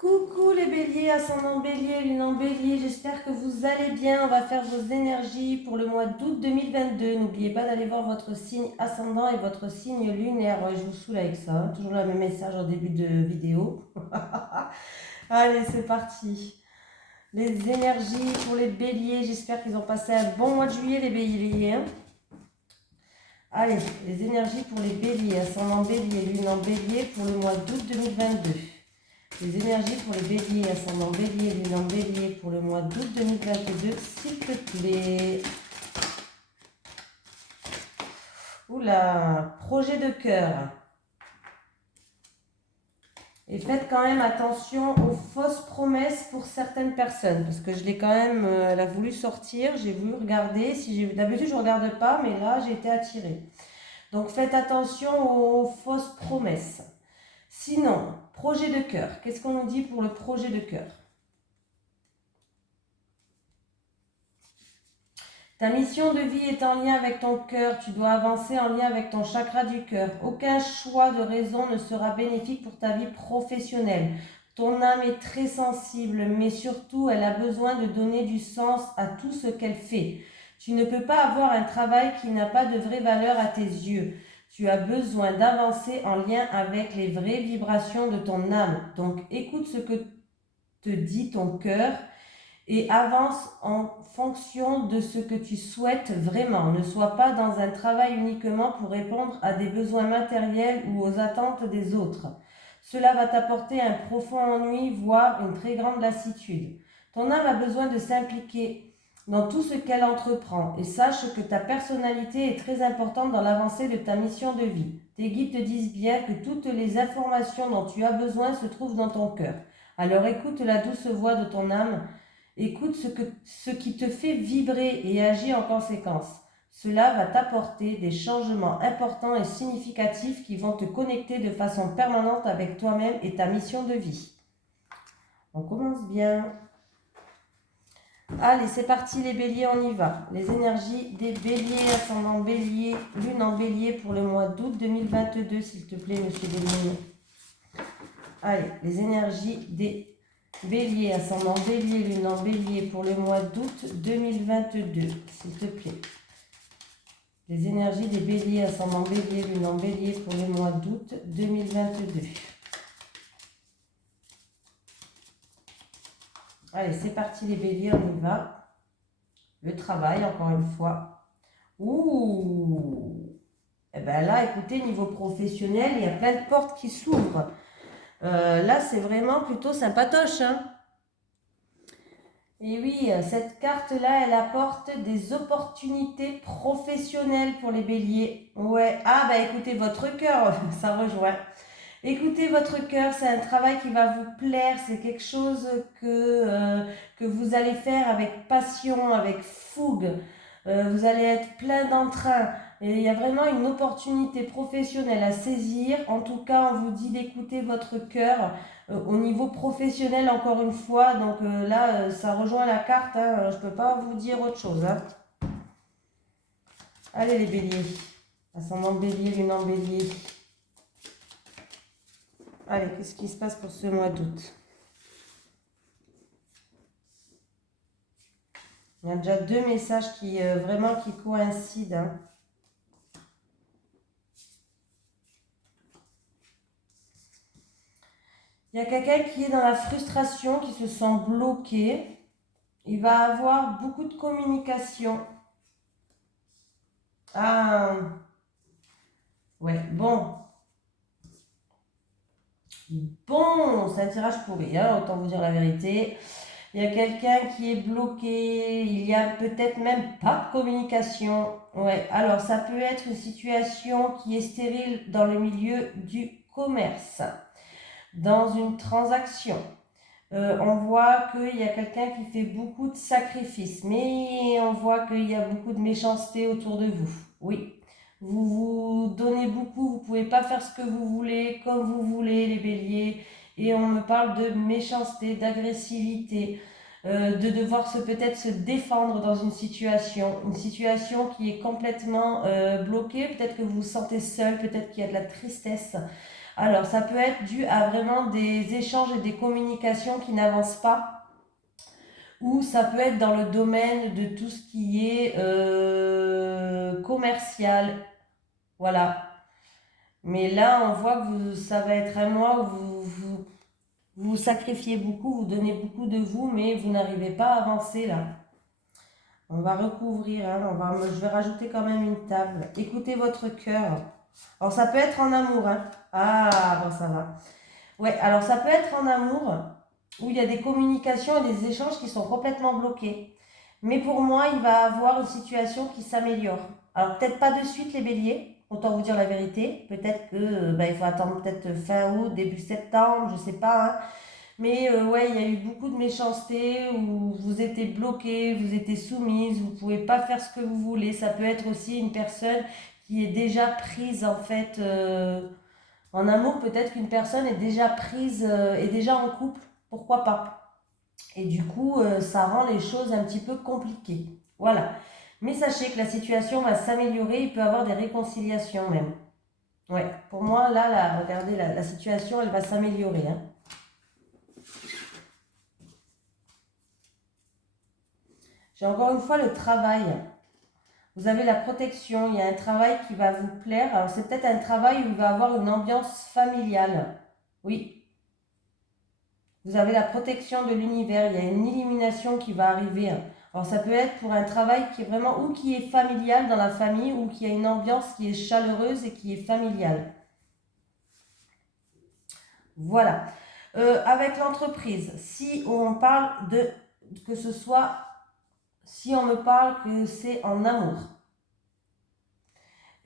Coucou les béliers, ascendant bélier, lune en bélier, j'espère que vous allez bien. On va faire vos énergies pour le mois d'août 2022. N'oubliez pas d'aller voir votre signe ascendant et votre signe lunaire. Ouais, je vous saoule avec ça, hein. Toujours le même message en début de vidéo. Allez, c'est parti. Les énergies pour les béliers, j'espère qu'ils ont passé un bon mois de juillet les béliers, hein. Allez, les énergies pour les béliers, ascendant bélier, lune en bélier pour le mois d'août 2022. Les énergies pour les béliers, ascendant bélier, lune en bélier pour le mois d'août 2022, s'il te plaît. Oula, projet de cœur. Et faites quand même attention aux fausses promesses pour certaines personnes. Parce que je l'ai quand même, elle a voulu sortir, j'ai voulu regarder. D'habitude, je ne regarde pas, mais là, j'ai été attirée. Donc, faites attention aux fausses promesses. Sinon, projet de cœur. Qu'est-ce qu'on nous dit pour le projet de cœur? Ta mission de vie est en lien avec ton cœur. Tu dois avancer en lien avec ton chakra du cœur. Aucun choix de raison ne sera bénéfique pour ta vie professionnelle. Ton âme est très sensible, mais surtout, elle a besoin de donner du sens à tout ce qu'elle fait. Tu ne peux pas avoir un travail qui n'a pas de vraie valeur à tes yeux. Tu as besoin d'avancer en lien avec les vraies vibrations de ton âme. Donc, écoute ce que te dit ton cœur et avance en fonction de ce que tu souhaites vraiment. Ne sois pas dans un travail uniquement pour répondre à des besoins matériels ou aux attentes des autres. Cela va t'apporter un profond ennui, voire une très grande lassitude. Ton âme a besoin de s'impliquer dans tout ce qu'elle entreprend et sache que ta personnalité est très importante dans l'avancée de ta mission de vie. Tes guides te disent bien que toutes les informations dont tu as besoin se trouvent dans ton cœur. Alors écoute la douce voix de ton âme. Écoute ce qui te fait vibrer et agis en conséquence. Cela va t'apporter des changements importants et significatifs qui vont te connecter de façon permanente avec toi-même et ta mission de vie. On commence bien. Allez, c'est parti les béliers, on y va. Les énergies des béliers, ascendant bélier, lune en bélier pour le mois d'août 2022, s'il te plaît, monsieur Bélier. Allez, les énergies des bélier, ascendant bélier, lune en bélier pour le mois d'août 2022, s'il te plaît. Les énergies des béliers, ascendant bélier, lune en bélier pour le mois d'août 2022. Allez, c'est parti les béliers, on y va. Le travail, encore une fois. Ouh! Eh bien là, écoutez, niveau professionnel, il y a plein de portes qui s'ouvrent. Là, c'est vraiment plutôt sympatoche, hein. Et oui, cette carte-là, elle apporte des opportunités professionnelles pour les béliers. Ouais, ah bah écoutez, votre cœur, ça rejoint. Écoutez votre cœur, c'est un travail qui va vous plaire, c'est quelque chose que vous allez faire avec passion, avec fougue. Vous allez être plein d'entrain. Et il y a vraiment une opportunité professionnelle à saisir. En tout cas, on vous dit d'écouter votre cœur au niveau professionnel, encore une fois. Donc là, ça rejoint la carte, hein. Je ne peux pas vous dire autre chose, hein. Allez les béliers. Ascendant bélier, lune en bélier. Allez, qu'est-ce qui se passe pour ce mois d'août? Il y a déjà deux messages qui vraiment qui coïncident, hein. Il y a quelqu'un qui est dans la frustration, qui se sent bloqué. Il va avoir beaucoup de communication. Ah, ouais, bon. Bon, c'est un tirage pourri, hein, autant vous dire la vérité. Il y a quelqu'un qui est bloqué, il y a peut-être même pas de communication. Ouais, alors ça peut être une situation qui est stérile dans le milieu du commerce, dans une transaction. On voit qu'il y a quelqu'un qui fait beaucoup de sacrifices, mais on voit qu'il y a beaucoup de méchanceté autour de vous. Oui, vous vous donnez beaucoup, vous ne pouvez pas faire ce que vous voulez, comme vous voulez, les béliers. Et on me parle de méchanceté, d'agressivité, de devoir peut-être se défendre dans une situation qui est complètement bloquée. Peut-être que vous vous sentez seul, peut-être qu'il y a de la tristesse. Alors, ça peut être dû à vraiment des échanges et des communications qui n'avancent pas, ou ça peut être dans le domaine de tout ce qui est commercial. Voilà. Mais là, on voit que ça va être un mois où vous sacrifiez beaucoup, vous donnez beaucoup de vous, mais vous n'arrivez pas à avancer là. On va recouvrir, hein, je vais rajouter quand même une table. Écoutez votre cœur. Alors ça peut être en amour. Hein. Ah, bon ça va. Ouais, alors ça peut être en amour où il y a des communications et des échanges qui sont complètement bloqués. Mais pour moi, il va avoir une situation qui s'améliore. Alors peut-être pas de suite les béliers, autant vous dire la vérité. Peut-être que il faut attendre peut-être fin août, début septembre, je sais pas. Hein. Mais ouais, il y a eu beaucoup de méchanceté où vous étiez bloqué, vous étiez soumise, vous ne pouvez pas faire ce que vous voulez. Ça peut être aussi une personne qui est déjà prise en fait en amour. Peut-être qu'une personne est déjà prise, est déjà en couple, pourquoi pas. Et du coup, ça rend les choses un petit peu compliquées. Voilà. Mais sachez que la situation va s'améliorer, il peut y avoir des réconciliations même. Ouais, pour moi, là regardez, la situation, elle va s'améliorer. Hein. J'ai encore une fois le travail. Vous avez la protection, il y a un travail qui va vous plaire. Alors c'est peut-être un travail où il va avoir une ambiance familiale. Oui. Vous avez la protection de l'univers, il y a une illumination qui va arriver. Alors ça peut être pour un travail qui est vraiment ou qui est familial dans la famille ou qui a une ambiance qui est chaleureuse et qui est familiale. Voilà. Avec l'entreprise, si on parle de que ce soit si on me parle que c'est en amour,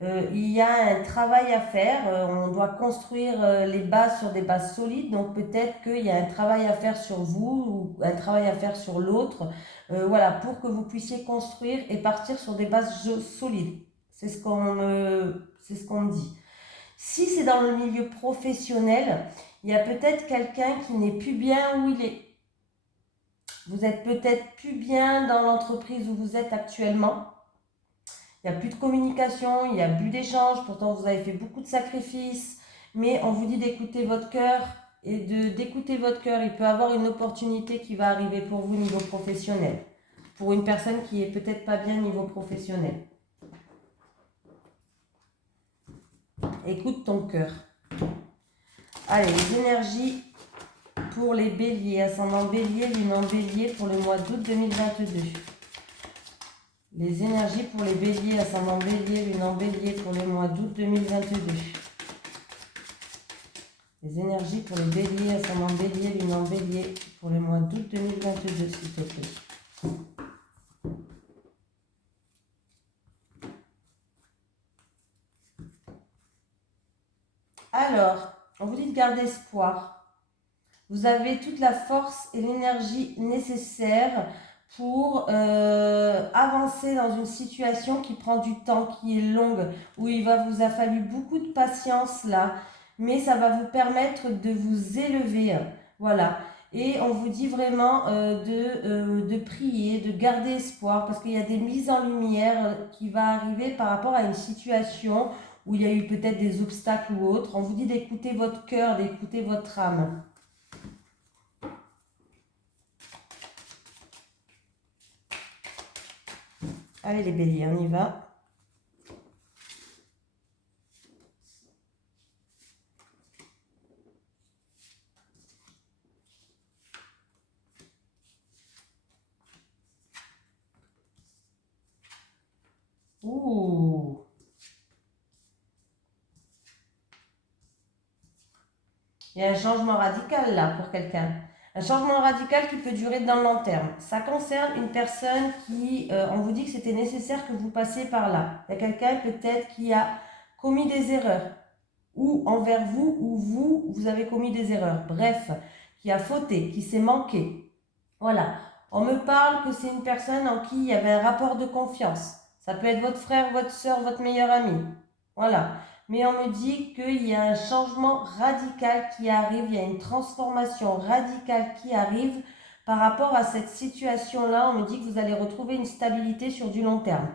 il y a un travail à faire, on doit construire les bases sur des bases solides, donc peut-être qu'il y a un travail à faire sur vous ou un travail à faire sur l'autre, voilà, pour que vous puissiez construire et partir sur des bases solides. C'est ce qu'on me dit. Si c'est dans le milieu professionnel, il y a peut-être quelqu'un qui n'est plus bien où il est. Vous êtes peut-être plus bien dans l'entreprise où vous êtes actuellement. Il n'y a plus de communication, il n'y a plus d'échange. Pourtant, vous avez fait beaucoup de sacrifices. Mais on vous dit d'écouter votre cœur et d'écouter votre cœur. Il peut y avoir une opportunité qui va arriver pour vous au niveau professionnel. Pour une personne qui est peut-être pas bien au niveau professionnel. Écoute ton cœur. Allez, les énergies pour les béliers. Ascendant bélier, lune en bélier pour le mois d'août 2022. Les énergies pour les béliers, ascendant bélier, lune en bélier pour le mois d'août 2022. Les énergies pour les béliers, ascendant bélier, lune en bélier pour le mois d'août 2022, s'il te plaît. Alors, on vous dit de garder espoir. Vous avez toute la force et l'énergie nécessaire pour avancer dans une situation qui prend du temps, qui est longue, où vous a fallu beaucoup de patience là, mais ça va vous permettre de vous élever, voilà. Et on vous dit vraiment de prier, de garder espoir, parce qu'il y a des mises en lumière qui vont arriver par rapport à une situation où il y a eu peut-être des obstacles ou autres. On vous dit d'écouter votre cœur, d'écouter votre âme. Allez les béliers, on y va. Ouh. Il y a un changement radical là pour quelqu'un. Un changement radical qui peut durer dans le long terme. Ça concerne une personne qui, on vous dit que c'était nécessaire que vous passiez par là. Il y a quelqu'un peut-être qui a commis des erreurs. Ou envers vous, ou vous avez commis des erreurs. Bref, qui a fauté, qui s'est manqué. Voilà. On me parle que c'est une personne en qui il y avait un rapport de confiance. Ça peut être votre frère, votre soeur, votre meilleur ami. Voilà. Mais on me dit qu'il y a un changement radical qui arrive, il y a une transformation radicale qui arrive par rapport à cette situation-là. On me dit que vous allez retrouver une stabilité sur du long terme.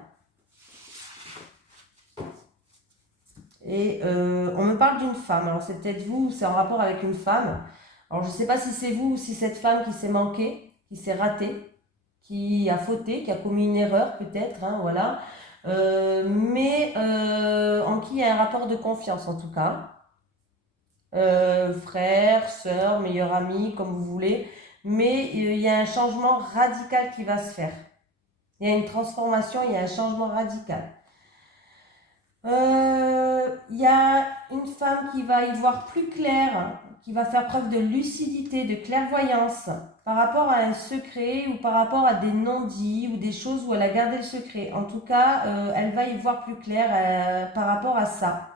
Et on me parle d'une femme. Alors c'est peut-être vous, c'est en rapport avec une femme. Alors je ne sais pas si c'est vous ou si cette femme qui s'est manquée, qui s'est ratée, qui a fauté, qui a commis une erreur peut-être, hein, voilà. Mais en qui il y a un rapport de confiance en tout cas. Frère, sœur, meilleur ami, comme vous voulez. Mais il y a un changement radical qui va se faire. Il y a une transformation, il y a un changement radical. Il y a une femme qui va y voir plus clair, qui va faire preuve de lucidité, de clairvoyance par rapport à un secret ou par rapport à des non-dits ou des choses où elle a gardé le secret. En tout cas, elle va y voir plus clair par rapport à ça.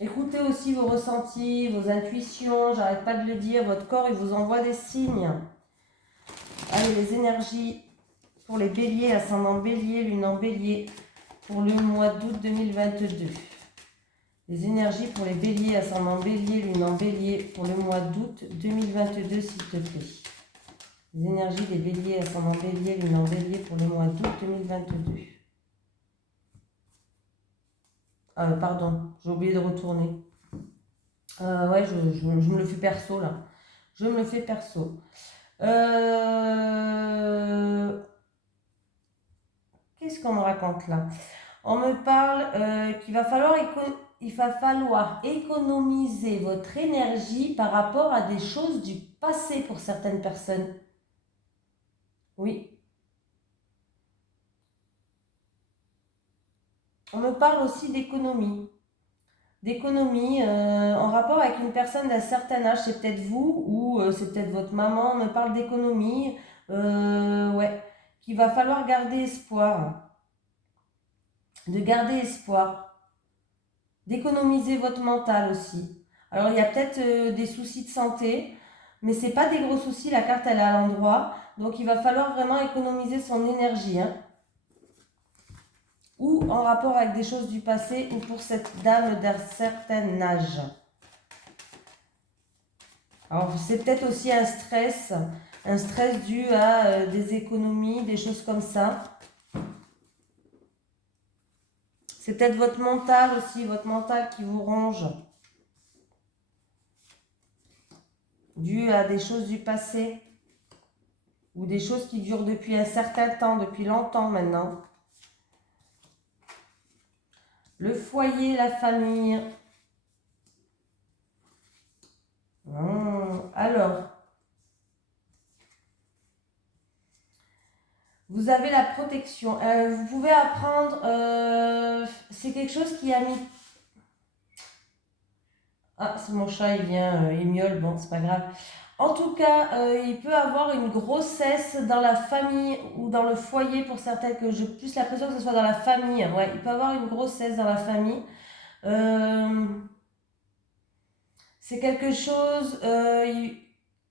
Écoutez aussi vos ressentis, vos intuitions, j'arrête pas de le dire, votre corps il vous envoie des signes. Allez, les énergies pour les béliers, ascendant bélier, lune en bélier, pour le mois d'août 2022. Les énergies pour les béliers, ascendant bélier, lune en bélier, pour le mois d'août 2022, s'il te plaît. Les énergies des béliers, ascendant bélier, lune en bélier, pour le mois d'août 2022. Pardon, j'ai oublié de retourner. Ouais, je me le fais perso, là. Je me le fais perso. Qu'est-ce qu'on me raconte là? On me parle qu'il va falloir, économiser votre énergie par rapport à des choses du passé pour certaines personnes. Oui. On me parle aussi d'économie. D'économie en rapport avec une personne d'un certain âge, c'est peut-être vous ou c'est peut-être votre maman. On me parle d'économie, ouais, qu'il va falloir garder espoir. De garder espoir, d'économiser votre mental aussi. Alors il y a peut-être des soucis de santé, mais c'est pas des gros soucis, la carte elle est à l'endroit, donc il va falloir vraiment économiser son énergie, hein. Ou en rapport avec des choses du passé, ou pour cette dame d'un certain âge. Alors c'est peut-être aussi un stress dû à des économies, des choses comme ça. C'est peut-être votre mental aussi, votre mental qui vous ronge. Dû à des choses du passé. Ou des choses qui durent depuis un certain temps, depuis longtemps maintenant. Le foyer, la famille. Alors, vous avez la protection. Vous pouvez apprendre, c'est quelque chose qui a mis... Ah, c'est mon chat, il vient, il miaule, bon, c'est pas grave. En tout cas, il peut avoir une grossesse dans la famille ou dans le foyer pour certaines, que j'ai plus l'impression que ce soit dans la famille. Ouais, il peut avoir une grossesse dans la famille. C'est quelque chose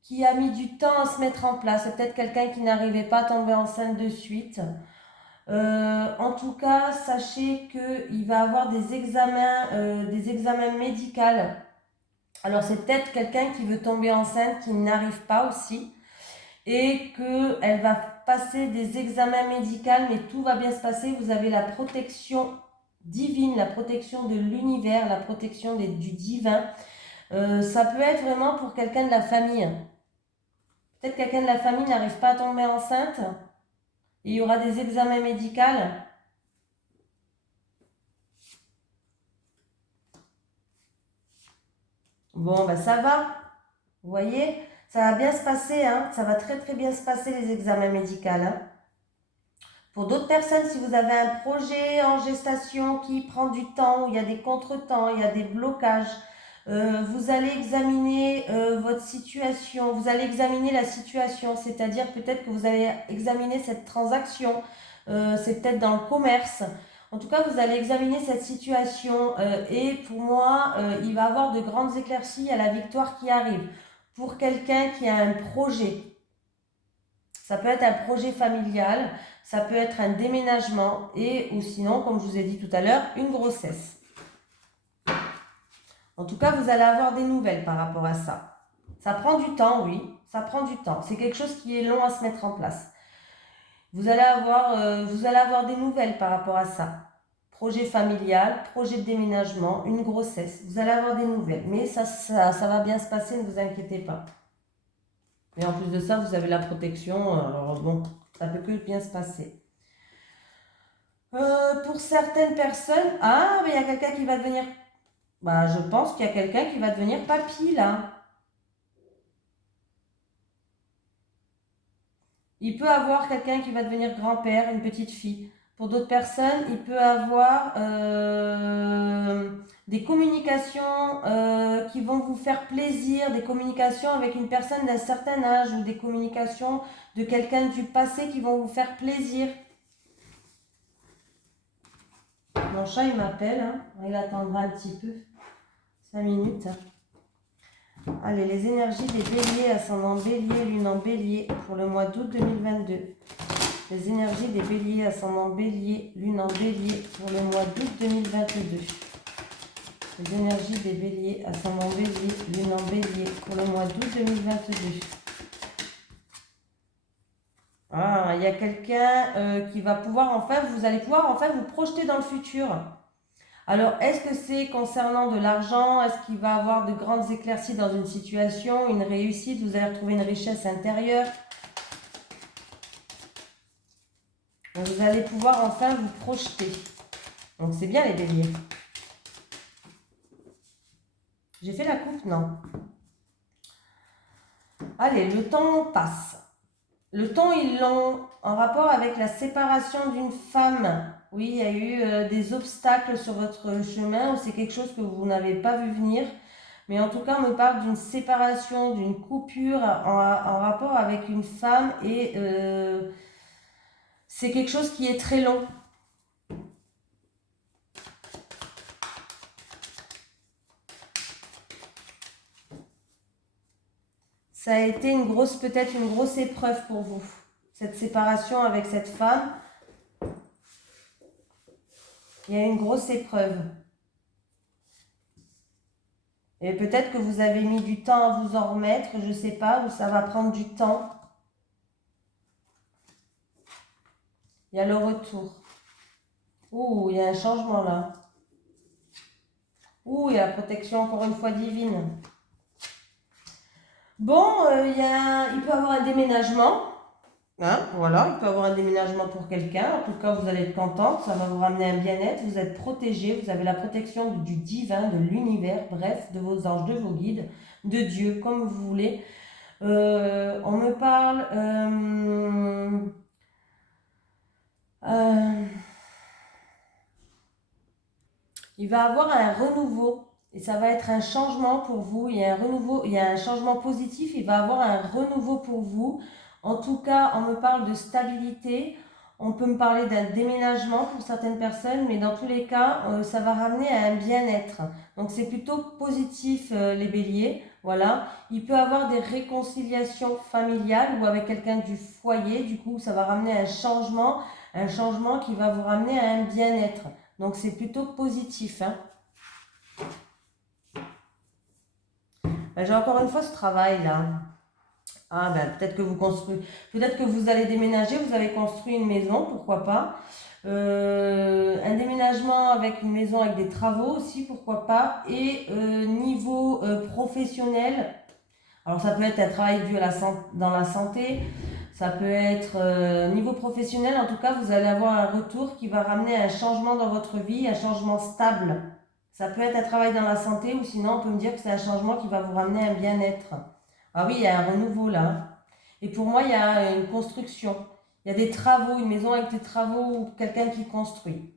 qui a mis du temps à se mettre en place. C'est peut-être quelqu'un qui n'arrivait pas à tomber enceinte de suite. En tout cas, sachez qu'il va avoir des examens médicaux. Alors c'est peut-être quelqu'un qui veut tomber enceinte, qui n'arrive pas aussi, et qu'elle va passer des examens médicaux, mais tout va bien se passer. Vous avez la protection divine, la protection de l'univers, la protection du divin. Ça peut être vraiment pour quelqu'un de la famille. Peut-être quelqu'un de la famille n'arrive pas à tomber enceinte, et il y aura des examens médicaux. Bon, ben ça va. Vous voyez, ça va bien se passer, hein. Ça va très très bien se passer les examens médicaux, hein. Pour d'autres personnes, si vous avez un projet en gestation qui prend du temps, où il y a des contretemps, il y a des blocages, vous allez examiner votre situation, vous allez examiner la situation, c'est-à-dire peut-être que vous allez examiner cette transaction, c'est peut-être dans le commerce. En tout cas, vous allez examiner cette situation et pour moi, il va y avoir de grandes éclaircies à la victoire qui arrive. Pour quelqu'un qui a un projet, ça peut être un projet familial, ça peut être un déménagement ou sinon, comme je vous ai dit tout à l'heure, une grossesse. En tout cas, vous allez avoir des nouvelles par rapport à ça. Ça prend du temps, oui, ça prend du temps. C'est quelque chose qui est long à se mettre en place. Vous allez avoir des nouvelles par rapport à ça. Projet familial, projet de déménagement, une grossesse. Vous allez avoir des nouvelles. Mais ça va bien se passer, ne vous inquiétez pas. Et en plus de ça, vous avez la protection. Alors bon, ça peut que bien se passer. Pour certaines personnes, mais il y a quelqu'un qui va devenir... je pense qu'il y a quelqu'un qui va devenir papy, là. Il peut avoir quelqu'un qui va devenir grand-père, une petite fille. Pour d'autres personnes, il peut avoir des communications qui vont vous faire plaisir, des communications avec une personne d'un certain âge ou des communications de quelqu'un du passé qui vont vous faire plaisir. Mon chat, il m'appelle. Hein. Il attendra un petit peu. 5 minutes. Allez, les énergies des béliers, ascendant bélier, lune en bélier pour le mois d'août 2022. Les énergies des béliers, ascendant bélier, lune en bélier pour le mois d'août 2022. Les énergies des béliers, ascendant bélier, lune en bélier pour le mois d'août 2022. Il y a quelqu'un qui va pouvoir, vous allez pouvoir vous projeter dans le futur. Alors, est-ce que c'est concernant de l'argent? Est-ce qu'il va avoir de grandes éclaircies dans une situation, une réussite? Vous allez retrouver une richesse intérieure. Donc, vous allez pouvoir vous projeter. Donc, c'est bien les béliers. J'ai fait la coupe? Non. Allez, le temps passe. Le temps, ils l'ont en rapport avec la séparation d'une femme. Oui, il y a eu des obstacles sur votre chemin ou c'est quelque chose que vous n'avez pas vu venir. Mais en tout cas, on me parle d'une séparation, d'une coupure en rapport avec une femme et c'est quelque chose qui est très long. Ça a été peut-être une grosse épreuve pour vous, cette séparation avec cette femme. Il y a une grosse épreuve. Et peut-être que vous avez mis du temps à vous en remettre, je ne sais pas, ou ça va prendre du temps. Il y a le retour. Ouh, il y a un changement là. Ouh, il y a la protection encore une fois divine. Bon, il peut y avoir un déménagement. Voilà, il peut y avoir un déménagement pour quelqu'un. En tout cas, vous allez être contente. Ça va vous ramener un bien-être. Vous êtes protégé. Vous avez la protection du divin, de l'univers, bref, de vos anges, de vos guides, de Dieu, comme vous voulez. On me parle... il va avoir un renouveau. Et ça va être un changement pour vous. Il y a un renouveau, il y a un changement positif. Il va avoir un renouveau pour vous. En tout cas, on me parle de stabilité. On peut me parler d'un déménagement pour certaines personnes, mais dans tous les cas, ça va ramener à un bien-être. Donc, c'est plutôt positif, les béliers. Voilà. Il peut y avoir des réconciliations familiales ou avec quelqu'un du foyer. Du coup, ça va ramener un changement qui va vous ramener à un bien-être. Donc, c'est plutôt positif. Hein. J'ai encore une fois ce travail là. Peut-être que vous construisez, peut-être que vous allez déménager, vous avez construit une maison, pourquoi pas. Un déménagement avec une maison avec des travaux aussi, pourquoi pas. Et niveau professionnel, alors ça peut être un travail dû dans la santé, ça peut être niveau professionnel, en tout cas vous allez avoir un retour qui va ramener un changement dans votre vie, un changement stable. Ça peut être un travail dans la santé ou sinon on peut me dire que c'est un changement qui va vous ramener un bien-être. Ah oui, il y a un renouveau là. Et pour moi, il y a une construction. Il y a des travaux, une maison avec des travaux ou quelqu'un qui construit.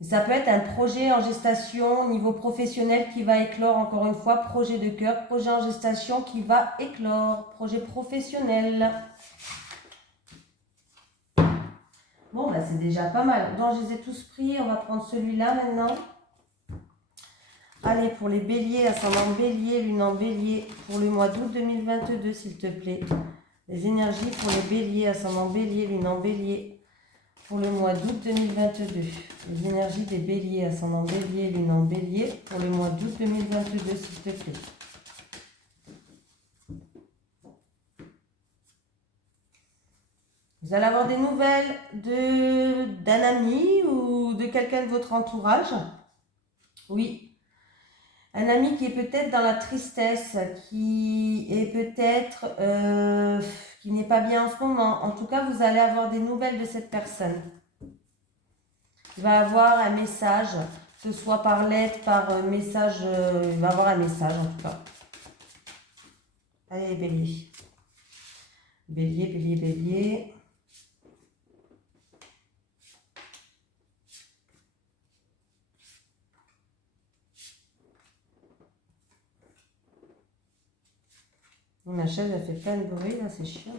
Et ça peut être un projet en gestation au niveau professionnel qui va éclore, encore une fois, projet de cœur, projet en gestation qui va éclore, projet professionnel. Bon, c'est déjà pas mal. Donc, je les ai tous pris. On va prendre celui-là maintenant. Allez, pour les béliers, ascendant bélier, lune en bélier, pour le mois d'août 2022, s'il te plaît. Les énergies pour les béliers, ascendant bélier, lune en bélier, pour le mois d'août 2022. Les énergies des béliers, ascendant bélier, lune en bélier, pour le mois d'août 2022, s'il te plaît. Vous allez avoir des nouvelles d'un ami ou de quelqu'un de votre entourage. Oui. Un ami qui est peut-être dans la tristesse, qui est peut-être qui n'est pas bien en ce moment. En tout cas, vous allez avoir des nouvelles de cette personne. Il va avoir un message, que ce soit par lettre, par message, il va avoir un message en tout cas. Allez, bélier. Bélier, bélier, bélier. Ma chaise, elle fait plein de bruit, là, c'est chiant.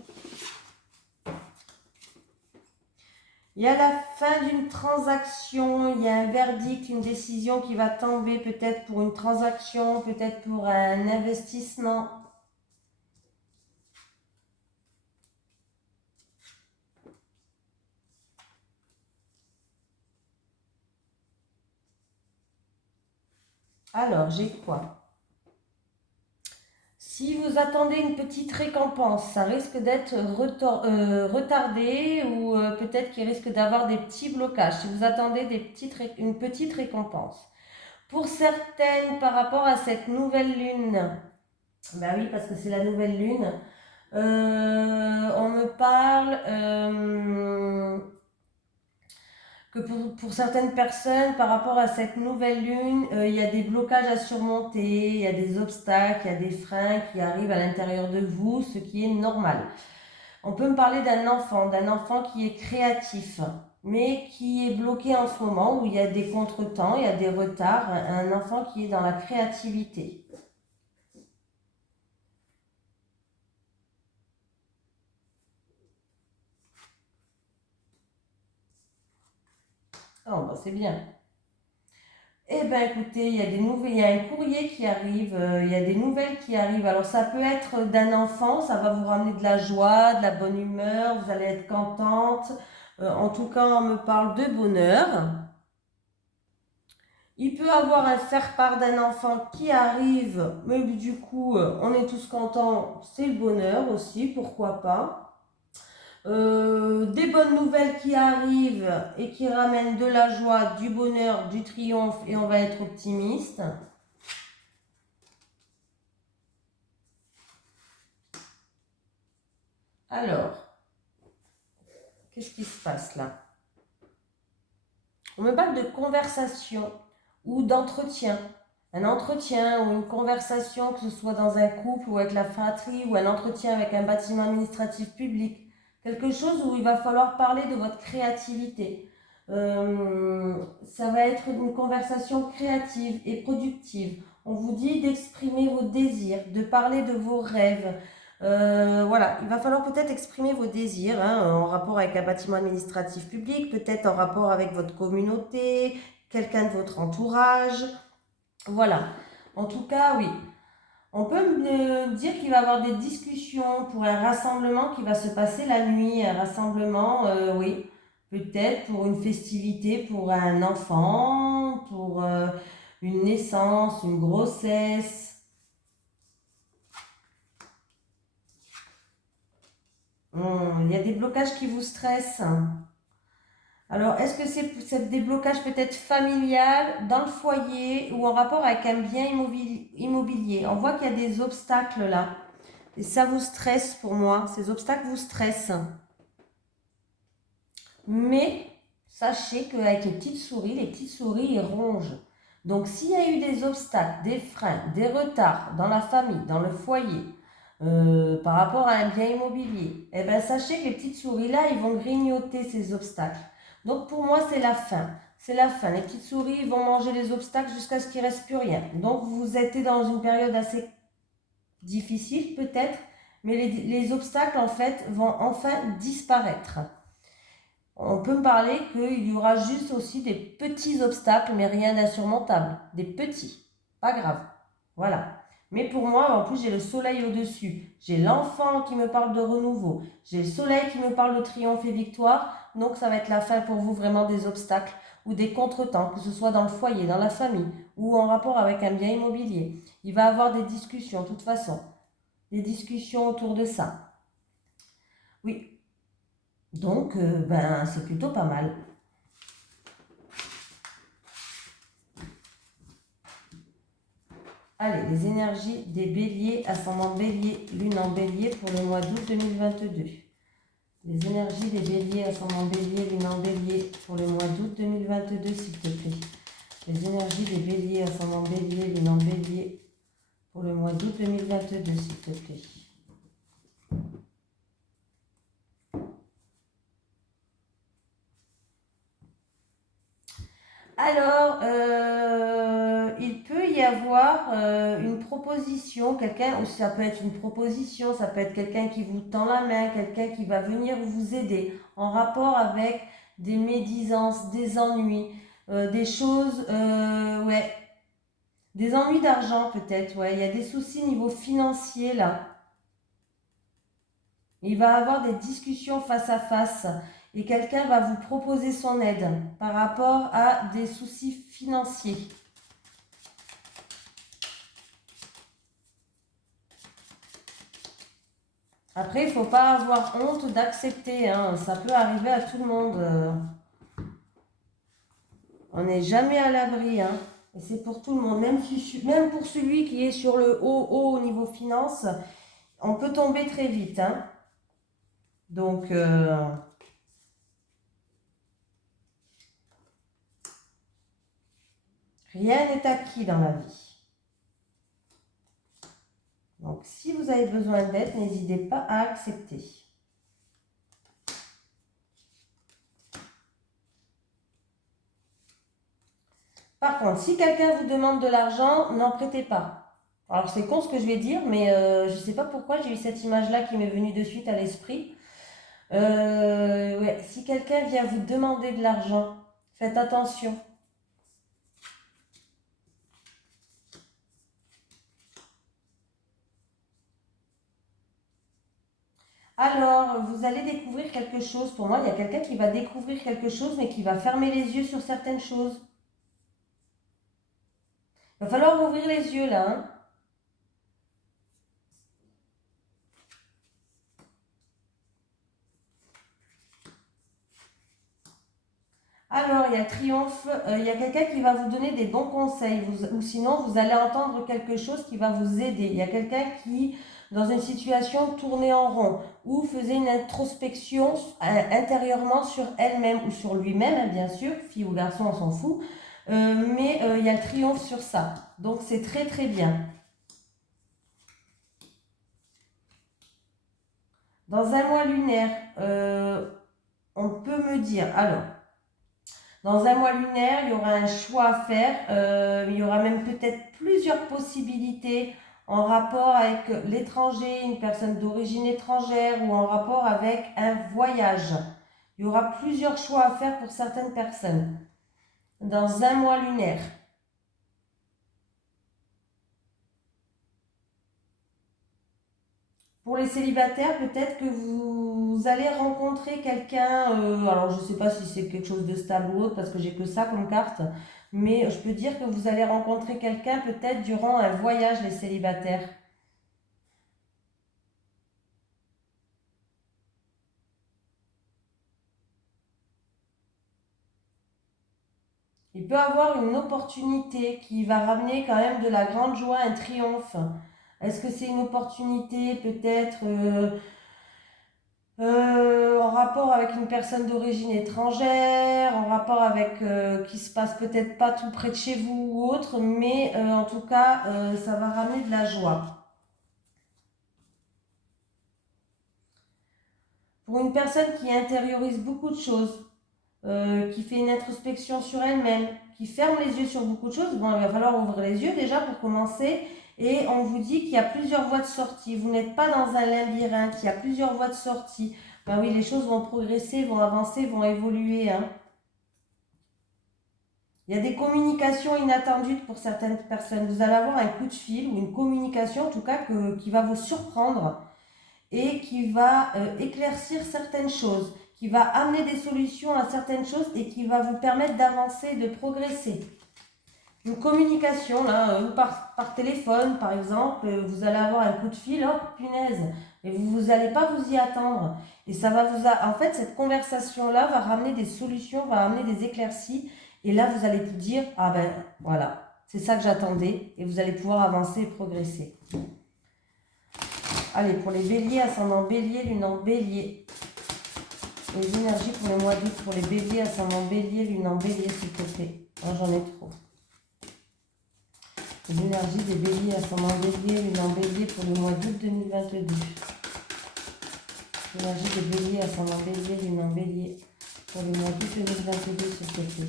Il y a la fin d'une transaction, il y a un verdict, une décision qui va tomber peut-être pour une transaction, peut-être pour un investissement. Alors, j'ai quoi? Si vous attendez une petite récompense, ça risque d'être retardé ou peut-être qu'il risque d'avoir des petits blocages. Si vous attendez une petite récompense. Pour certaines, par rapport à cette nouvelle lune, ben oui, parce que c'est la nouvelle lune, on me parle que pour certaines personnes, par rapport à cette nouvelle lune, il y a des blocages à surmonter, il y a des obstacles, il y a des freins qui arrivent à l'intérieur de vous, ce qui est normal. On peut me parler d'un enfant qui est créatif, mais qui est bloqué en ce moment, où il y a des contretemps, il y a des retards, un enfant qui est dans la créativité. Oh, bah c'est bien. Eh bien, écoutez, il y a il y a un courrier qui arrive, il y a des nouvelles qui arrivent. Alors, ça peut être d'un enfant, ça va vous ramener de la joie, de la bonne humeur, vous allez être contente. En tout cas, on me parle de bonheur. Il peut avoir un faire-part d'un enfant qui arrive, mais du coup, on est tous contents, c'est le bonheur aussi, pourquoi pas. Des bonnes nouvelles qui arrivent et qui ramènent de la joie, du bonheur, du triomphe et on va être optimiste. Alors, qu'est-ce qui se passe là? On me parle de conversation ou d'entretien. Un entretien ou une conversation, que ce soit dans un couple ou avec la fratrie ou un entretien avec un bâtiment administratif public. Quelque chose où il va falloir parler de votre créativité. Ça va être une conversation créative et productive. On vous dit d'exprimer vos désirs, de parler de vos rêves. Voilà, il va falloir peut-être exprimer vos désirs en rapport avec un bâtiment administratif public, peut-être en rapport avec votre communauté, quelqu'un de votre entourage. Voilà. En tout cas, oui. On peut me dire qu'il va y avoir des discussions pour un rassemblement qui va se passer la nuit. Un rassemblement, oui. Peut-être pour une festivité, pour un enfant, pour une naissance, une grossesse. Il y a des blocages qui vous stressent. Alors, est-ce que c'est des blocages peut-être familial, dans le foyer ou en rapport avec un bien immobilier? On voit qu'il y a des obstacles là. Et ça vous stresse pour moi. Ces obstacles vous stressent. Mais sachez qu'avec les petites souris, ils rongent. Donc, s'il y a eu des obstacles, des freins, des retards dans la famille, dans le foyer, par rapport à un bien immobilier, eh bien, sachez que les petites souris là, ils vont grignoter ces obstacles. Donc, pour moi, c'est la fin. C'est la fin. Les petites souris vont manger les obstacles jusqu'à ce qu'il ne reste plus rien. Donc, vous êtes dans une période assez difficile, peut-être, mais les obstacles, en fait, vont enfin disparaître. On peut me parler qu'il y aura juste aussi des petits obstacles, mais rien d'insurmontable. Des petits. Pas grave. Voilà. Mais pour moi, en plus, j'ai le soleil au-dessus. J'ai l'enfant qui me parle de renouveau. J'ai le soleil qui me parle de triomphe et victoire. Donc, ça va être la fin pour vous vraiment des obstacles ou des contretemps, que ce soit dans le foyer, dans la famille ou en rapport avec un bien immobilier. Il va y avoir des discussions, de toute façon. Des discussions autour de ça. Oui. Donc, ben, c'est plutôt pas mal. Allez, les énergies des béliers, ascendant bélier, lune en bélier pour le mois d'août 2022. Les énergies des béliers, ascendant bélier, lune en bélier pour le mois d'août 2022, s'il te plaît. Les énergies des béliers, ascendant bélier, lune en bélier pour le mois d'août 2022, s'il te plaît. Alors, il peut y avoir une proposition, quelqu'un, ou ça peut être une proposition, ça peut être quelqu'un qui vous tend la main, quelqu'un qui va venir vous aider en rapport avec des médisances, des ennuis, des choses, ouais, des ennuis d'argent peut-être, ouais, il y a des soucis niveau financier là. Il va avoir des discussions face à face et quelqu'un va vous proposer son aide par rapport à des soucis financiers. Après, il ne faut pas avoir honte d'accepter, hein. Ça peut arriver à tout le monde. On n'est jamais à l'abri, hein. Et c'est pour tout le monde, même pour celui qui est sur le haut au niveau finance, on peut tomber très vite, hein. Donc, rien n'est acquis dans la vie. Donc, si vous avez besoin d'aide, n'hésitez pas à accepter. Par contre, si quelqu'un vous demande de l'argent, n'en prêtez pas. Alors, c'est con ce que je vais dire, mais je ne sais pas pourquoi j'ai eu cette image-là qui m'est venue de suite à l'esprit. Ouais, si quelqu'un vient vous demander de l'argent, faites attention. Alors, vous allez découvrir quelque chose. Pour moi, il y a quelqu'un qui va découvrir quelque chose, mais qui va fermer les yeux sur certaines choses. Il va falloir ouvrir les yeux là, hein. Alors, il y a triomphe, il y a quelqu'un qui va vous donner des bons conseils, ou sinon vous allez entendre quelque chose qui va vous aider. Il y a quelqu'un qui, dans une situation, tournait en rond, ou faisait une introspection intérieurement sur elle-même, ou sur lui-même, hein, bien sûr, fille ou garçon, on s'en fout, mais il y a le triomphe sur ça. Donc c'est très très bien. Dans un mois lunaire, on peut me dire, alors, dans un mois lunaire, il y aura un choix à faire. Il y aura même peut-être plusieurs possibilités en rapport avec l'étranger, une personne d'origine étrangère ou en rapport avec un voyage. Il y aura plusieurs choix à faire pour certaines personnes dans un mois lunaire. Pour les célibataires, peut-être que vous allez rencontrer quelqu'un, alors je ne sais pas si c'est quelque chose de stable ou autre parce que j'ai que ça comme carte, mais je peux dire que vous allez rencontrer quelqu'un peut-être durant un voyage, les célibataires. Il peut avoir une opportunité qui va ramener quand même de la grande joie, un triomphe. Est-ce que c'est une opportunité peut-être en rapport avec une personne d'origine étrangère, en rapport avec qui se passe peut-être pas tout près de chez vous ou autre, mais en tout cas, ça va ramener de la joie. Pour une personne qui intériorise beaucoup de choses, qui fait une introspection sur elle-même, qui ferme les yeux sur beaucoup de choses, bon, il va falloir ouvrir les yeux déjà pour commencer. Et on vous dit qu'il y a plusieurs voies de sortie. Vous n'êtes pas dans un labyrinthe, il y a plusieurs voies de sortie. Ben oui, les choses vont progresser, vont avancer, vont évoluer, hein. Il y a des communications inattendues pour certaines personnes. Vous allez avoir un coup de fil ou une communication en tout cas qui va vous surprendre et qui va éclaircir certaines choses, qui va amener des solutions à certaines choses et qui va vous permettre d'avancer, de progresser. Une communication, là, par téléphone par exemple, vous allez avoir un coup de fil, oh punaise, Et vous n'allez pas vous y attendre. Et ça va en fait, cette conversation-là va ramener des solutions, va ramener des éclaircies. Et là, vous allez vous dire, ah ben voilà, c'est ça que j'attendais. Et vous allez pouvoir avancer et progresser. Allez, pour les béliers, ascendant bélier, lune en bélier. Les énergies pour le mois d'août, pour les béliers, ascendant bélier, lune en bélier, s'il te plaît. Moi, j'en ai trop. Les énergies des béliers, ascendant bélier, lune en bélier pour le mois d'août 2022. L'énergie des béliers, ascendant bélier, lune en bélier pour le mois d'août 2022, s'il te plaît.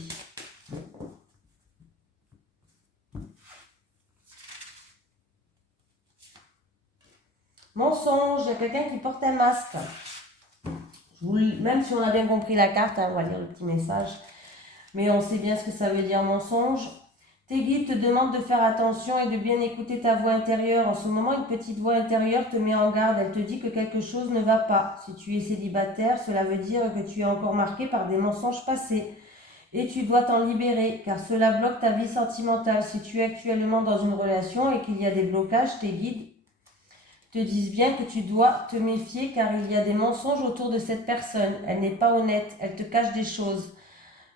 Mensonge, il y a quelqu'un qui porte un masque. Même si on a bien compris la carte, hein, on va lire le petit message, mais on sait bien ce que ça veut dire mensonge. Tes guides te demandent de faire attention et de bien écouter ta voix intérieure. En ce moment, une petite voix intérieure te met en garde. Elle te dit que quelque chose ne va pas. Si tu es célibataire, cela veut dire que tu es encore marqué par des mensonges passés. Et tu dois t'en libérer, car cela bloque ta vie sentimentale. Si tu es actuellement dans une relation et qu'il y a des blocages, tes guides te disent bien que tu dois te méfier, car il y a des mensonges autour de cette personne. Elle n'est pas honnête, elle te cache des choses,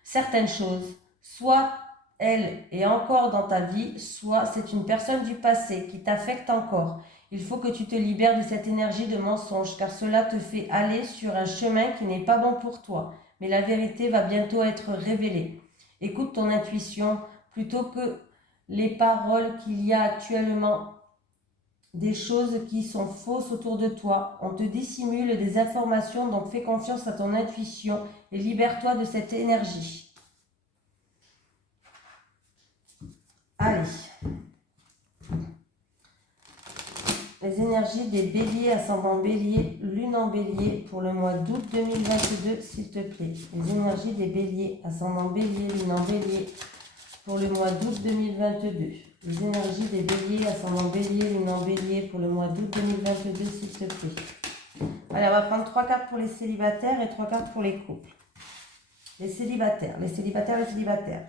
certaines choses. Soit elle est encore dans ta vie, soit c'est une personne du passé qui t'affecte encore. Il faut que tu te libères de cette énergie de mensonge, car cela te fait aller sur un chemin qui n'est pas bon pour toi. Mais la vérité va bientôt être révélée. Écoute ton intuition plutôt que les paroles qu'il y a actuellement, des choses qui sont fausses autour de toi. On te dissimule des informations, donc fais confiance à ton intuition et libère-toi de cette énergie. Allez. Les énergies des béliers, ascendant bélier, lune en bélier pour le mois d'août 2022, s'il te plaît. Les énergies des béliers, ascendant bélier, lune en bélier pour le mois d'août 2022. Les énergies des béliers, ascendant bélier, lune en bélier pour le mois d'août 2022, s'il te plaît. Allez, on va prendre 3 cartes pour les célibataires et 3 cartes pour les couples. Les célibataires, les célibataires, les célibataires.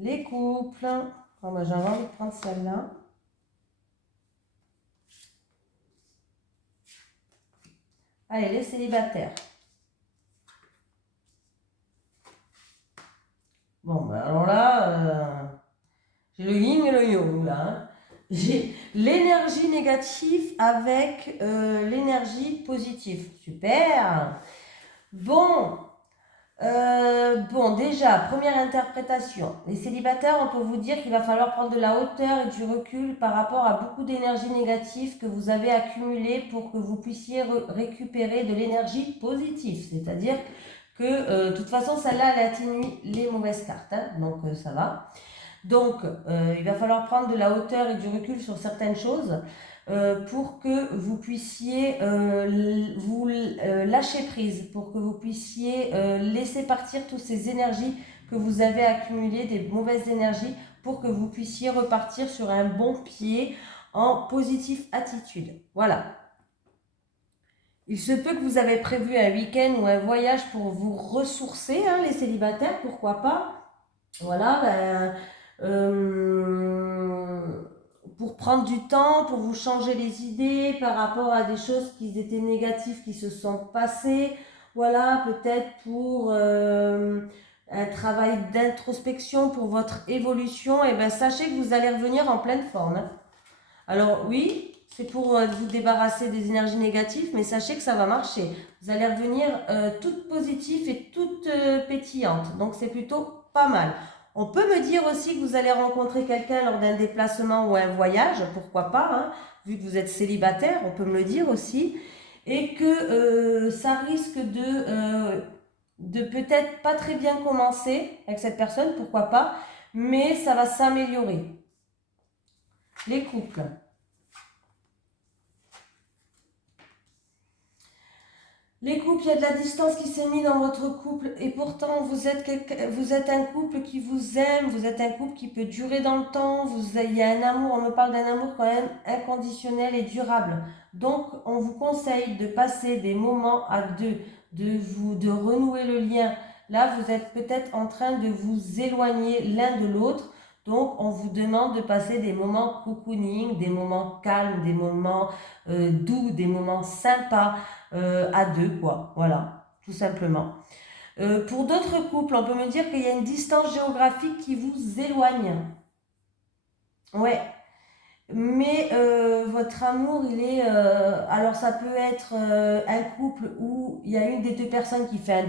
Les couples. Oh, bah, j'avais envie de prendre celle-là. Allez, les célibataires. Bon, ben alors là, j'ai le yin et le yang, là. Hein. J'ai l'énergie négative avec l'énergie positive. Super. Bon, déjà, première interprétation. Les célibataires, on peut vous dire qu'il va falloir prendre de la hauteur et du recul par rapport à beaucoup d'énergie négative que vous avez accumulée pour que vous puissiez récupérer de l'énergie positive. C'est-à-dire que, de toute façon, celle-là, elle atténue les mauvaises cartes. Hein, donc, ça va. Donc, il va falloir prendre de la hauteur et du recul sur certaines choses pour que vous puissiez vous lâcher prise, pour que vous puissiez laisser partir toutes ces énergies que vous avez accumulées, des mauvaises énergies, pour que vous puissiez repartir sur un bon pied en positive attitude. Voilà. Il se peut que vous avez prévu un week-end ou un voyage pour vous ressourcer, hein, les célibataires, pourquoi pas. Voilà, pour prendre du temps, pour vous changer les idées par rapport à des choses qui étaient négatives qui se sont passées. Voilà, peut-être pour un travail d'introspection, pour votre évolution. Et bien, sachez que vous allez revenir en pleine forme. Hein. Alors oui, c'est pour vous débarrasser des énergies négatives, mais sachez que ça va marcher. Vous allez revenir toute positive et toute pétillante. Donc c'est plutôt pas mal. On peut me dire aussi que vous allez rencontrer quelqu'un lors d'un déplacement ou un voyage, pourquoi pas, hein, vu que vous êtes célibataire, on peut me le dire aussi, et que ça risque de peut-être pas très bien commencer avec cette personne, pourquoi pas, mais ça va s'améliorer. Les couples. Les couples, il y a de la distance qui s'est mise dans votre couple et pourtant vous êtes un couple qui vous aime, vous êtes un couple qui peut durer dans le temps, il y a un amour, on me parle d'un amour quand même inconditionnel et durable. Donc on vous conseille de passer des moments à deux, de renouer le lien. Là vous êtes peut-être en train de vous éloigner l'un de l'autre. Donc, on vous demande de passer des moments cocooning, des moments calmes, des moments doux, des moments sympas à deux, quoi. Voilà, tout simplement. Pour d'autres couples, on peut me dire qu'il y a une distance géographique qui vous éloigne. Ouais, mais votre amour, il est... alors ça peut être un couple où il y a une des deux personnes qui fait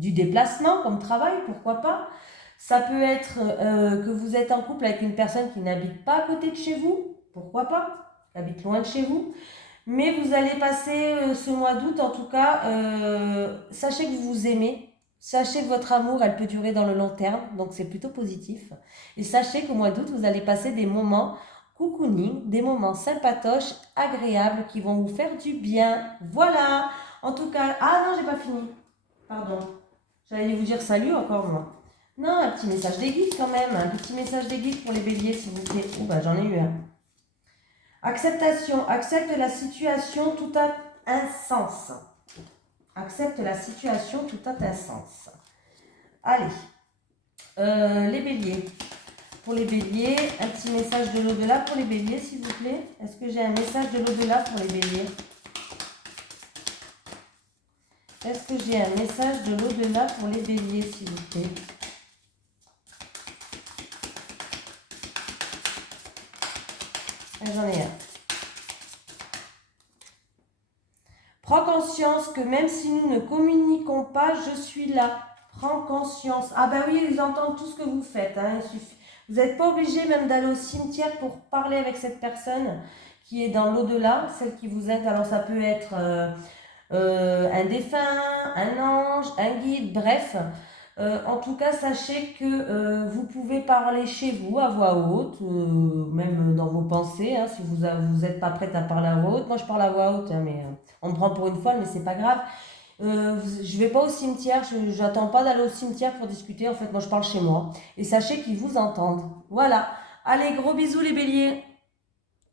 du déplacement comme travail, pourquoi pas. Ça peut être que vous êtes en couple avec une personne qui n'habite pas à côté de chez vous, pourquoi pas, qui habite loin de chez vous. Mais vous allez passer ce mois d'août, en tout cas, sachez que vous vous aimez. Sachez que votre amour, elle peut durer dans le long terme, donc c'est plutôt positif. Et sachez qu'au mois d'août, vous allez passer des moments cocooning, des moments sympatoches, agréables, qui vont vous faire du bien. Voilà. En tout cas, ah non, j'ai pas fini. Pardon. J'allais vous dire salut encore moi. Non, un petit message des guides quand même. Un petit message des guides pour les béliers, s'il vous plaît. Oh bah j'en ai eu un. Acceptation. Accepte la situation, tout a un sens. Accepte la situation, tout a un sens. Allez. Les béliers. Pour les béliers, un petit message de l'au-delà pour les béliers, s'il vous plaît. Est-ce que j'ai un message de l'au-delà pour les béliers? Est-ce que j'ai un message de l'au-delà pour les béliers, s'il vous plaît? J'en ai un. Prends conscience que même si nous ne communiquons pas, je suis là. Prends conscience. Ah ben oui, ils entendent tout ce que vous faites. Hein. Vous n'êtes pas obligé même d'aller au cimetière pour parler avec cette personne qui est dans l'au-delà, celle qui vous aide. Alors ça peut être un défunt, un ange, un guide, bref. En tout cas, sachez que vous pouvez parler chez vous à voix haute, même dans vos pensées, hein, si vous n'êtes pas prête à parler à voix haute. Moi, je parle à voix haute, hein, mais on me prend pour une folle, mais c'est pas grave. Je vais pas au cimetière, je n'attends pas d'aller au cimetière pour discuter. En fait, moi, je parle chez moi. Et sachez qu'ils vous entendent. Voilà. Allez, gros bisous les béliers.